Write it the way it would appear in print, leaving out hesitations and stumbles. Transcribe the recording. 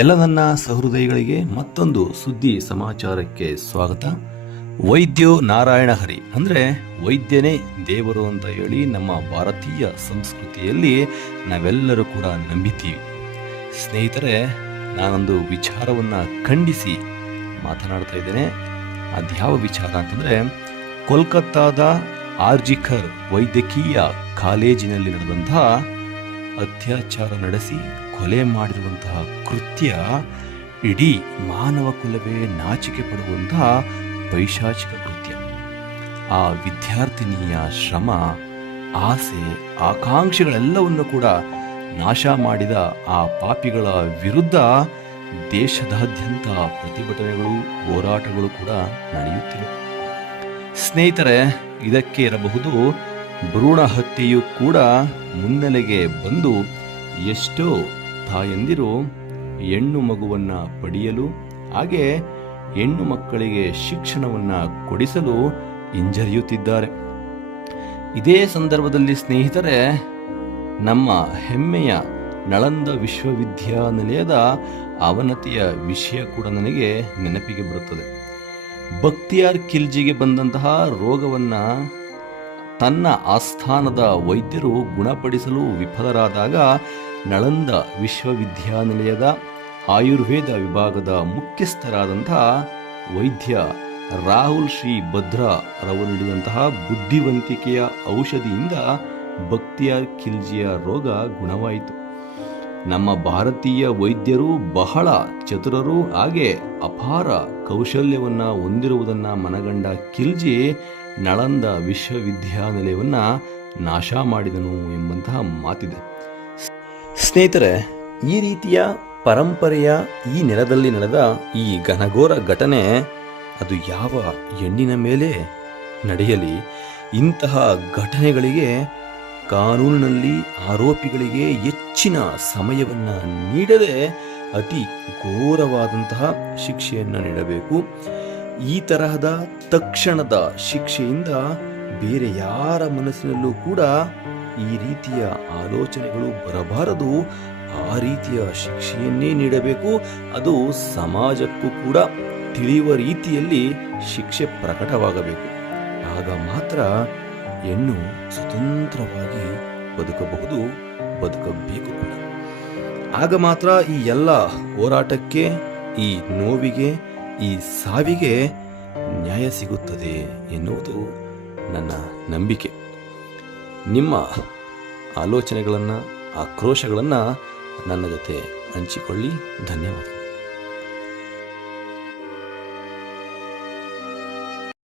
ಎಲ್ಲ ನನ್ನ ಸಹೃದಯಗಳಿಗೆ ಮತ್ತೊಂದು ಸುದ್ದಿ ಸಮಾಚಾರಕ್ಕೆ ಸ್ವಾಗತ. ವೈದ್ಯೋ ನಾರಾಯಣ ಹರಿ ಅಂದರೆ ವೈದ್ಯನೇ ದೇವರು ಅಂತ ಹೇಳಿ ನಮ್ಮ ಭಾರತೀಯ ಸಂಸ್ಕೃತಿಯಲ್ಲಿ ನಾವೆಲ್ಲರೂ ಕೂಡ ನಂಬಿತೀವಿ. ಸ್ನೇಹಿತರೆ, ನಾನೊಂದು ವಿಚಾರವನ್ನು ಖಂಡಿಸಿ ಮಾತನಾಡ್ತಾ ಇದ್ದೇನೆ. ಅದ್ಯಾವ ವಿಚಾರ ಅಂತಂದರೆ, ಕೋಲ್ಕತ್ತಾದ ಆರ್ಜಿಕರ್ ವೈದ್ಯಕೀಯ ಕಾಲೇಜಿನಲ್ಲಿ ನಡೆದಂತಹ ಅತ್ಯಾಚಾರ ನಡೆಸಿ ಕೊಲೆ ಮಾಡಿರುವಂತಹ ಕೃತ್ಯ ಇಡೀ ಮಾನವ ಕುಲವೇ ನಾಚಿಕೆ ಪಡುವಂತಹ ಪೈಶಾಚಿಕ ಕೃತ್ಯ. ಆ ವಿದ್ಯಾರ್ಥಿನಿಯ ಶ್ರಮ, ಆಸೆ, ಆಕಾಂಕ್ಷೆಗಳೆಲ್ಲವನ್ನು ಕೂಡ ನಾಶ ಮಾಡಿದ ಆ ಪಾಪಿಗಳ ವಿರುದ್ಧ ದೇಶದಾದ್ಯಂತ ಪ್ರತಿಭಟನೆಗಳು, ಹೋರಾಟಗಳು ಕೂಡ ನಡೆಯುತ್ತಿವೆ. ಸ್ನೇಹಿತರೆ, ಇದಕ್ಕೆ ಇರಬಹುದು ಭ್ರೂಣ ಹತ್ಯೆಯು ಕೂಡ ಮುನ್ನೆಲೆಗೆ ಬಂದು ಎಷ್ಟೋ ತಾಯಂದಿರು ಹೆಣ್ಣು ಮಗುವನ್ನು ಪಡೆಯಲು, ಹಾಗೆ ಹೆಣ್ಣು ಮಕ್ಕಳಿಗೆ ಶಿಕ್ಷಣವನ್ನು ಕೊಡಿಸಲು ಹಿಂಜರಿಯುತ್ತಿದ್ದಾರೆ. ಇದೇ ಸಂದರ್ಭದಲ್ಲಿ ಸ್ನೇಹಿತರೆ, ನಮ್ಮ ಹೆಮ್ಮೆಯ ನಳಂದ ವಿಶ್ವವಿದ್ಯಾನಿಲಯದ ಅವನತಿಯ ವಿಷಯ ಕೂಡ ನನಗೆ ನೆನಪಿಗೆ ಬರುತ್ತದೆ. ಬಕ್ತಿಯಾರ್ ಖಿಲ್ಜಿಗೆ ಬಂದಂತಹ ರೋಗವನ್ನು ತನ್ನ ಆಸ್ಥಾನದ ವೈದ್ಯರು ಗುಣಪಡಿಸಲು ವಿಫಲರಾದಾಗ ನಳಂದ ವಿಶ್ವವಿದ್ಯಾನಿಲಯದ ಆಯುರ್ವೇದ ವಿಭಾಗದ ಮುಖ್ಯಸ್ಥರಾದಂತಹ ವೈದ್ಯ ರಾಹುಲ್ ಶ್ರೀ ಭದ್ರಾ ರವರು ನೀಡಿದಂತಹ ಬುದ್ಧಿವಂತಿಕೆಯ ಔಷಧಿಯಿಂದ ಬಕ್ತಿಯಾರ್ ಖಿಲ್ಜಿಯ ರೋಗ ಗುಣವಾಯಿತು. ನಮ್ಮ ಭಾರತೀಯ ವೈದ್ಯರು ಬಹಳ ಚತುರರು, ಹಾಗೆ ಅಪಾರ ಕೌಶಲ್ಯವನ್ನು ಹೊಂದಿರುವುದನ್ನು ಮನಗಂಡ ಖಿಲ್ಜಿ ನಳಂದ ವಿಶ್ವವಿದ್ಯಾನಿಲಯವನ್ನು ನಾಶ ಮಾಡಿದನು ಎಂಬಂತಹ ಮಾತಿದೆ. ಸ್ನೇಹಿತರೆ, ಈ ರೀತಿಯ ಪರಂಪರೆಯ ಈ ನೆಲದಲ್ಲಿ ನಡೆದ ಈ ಘನಘೋರ ಘಟನೆ ಅದು ಯಾವ ಹೆಣ್ಣಿನ ಮೇಲೆ ನಡೆಯಲಿ, ಇಂತಹ ಘಟನೆಗಳಿಗೆ ಕಾನೂನಿನಲ್ಲಿ ಆರೋಪಿಗಳಿಗೆ ಹೆಚ್ಚಿನ ಸಮಯವನ್ನು ನೀಡದೆ ಅತಿ ಘೋರವಾದಂತಹ ಶಿಕ್ಷೆಯನ್ನು ನೀಡಬೇಕು. ಈ ತರಹದ ತಕ್ಷಣದ ಶಿಕ್ಷೆಯಿಂದ ಬೇರೆ ಯಾರ ಮನಸ್ಸಿನಲ್ಲೂ ಕೂಡ ಈ ರೀತಿಯ ಆಲೋಚನೆಗಳು ಬರಬಾರದು. ಆ ರೀತಿಯ ಶಿಕ್ಷೆಯನ್ನೇ ನೀಡಬೇಕು. ಅದು ಸಮಾಜಕ್ಕೂ ಕೂಡ ತಿಳಿಯುವ ರೀತಿಯಲ್ಲಿ ಶಿಕ್ಷೆ ಪ್ರಕಟವಾಗಬೇಕು. ಆಗ ಮಾತ್ರ ಹೆಣ್ಣು ಸ್ವತಂತ್ರವಾಗಿ ಬದುಕಬಹುದು, ಬದುಕಬೇಕು ಕೂಡ. ಆಗ ಮಾತ್ರ ಈ ಎಲ್ಲ ಹೋರಾಟಕ್ಕೆ, ಈ ನೋವಿಗೆ, ಈ ಸಾವಿಗೆ ನ್ಯಾಯ ಸಿಗುತ್ತದೆ ಎನ್ನುವುದು ನನ್ನ ನಂಬಿಕೆ. ನಿಮ್ಮ ಆಲೋಚನೆಗಳನ್ನು, ಆಕ್ರೋಶಗಳನ್ನು ನನ್ನ ಜೊತೆ ಹಂಚಿಕೊಳ್ಳಿ. ಧನ್ಯವಾದ.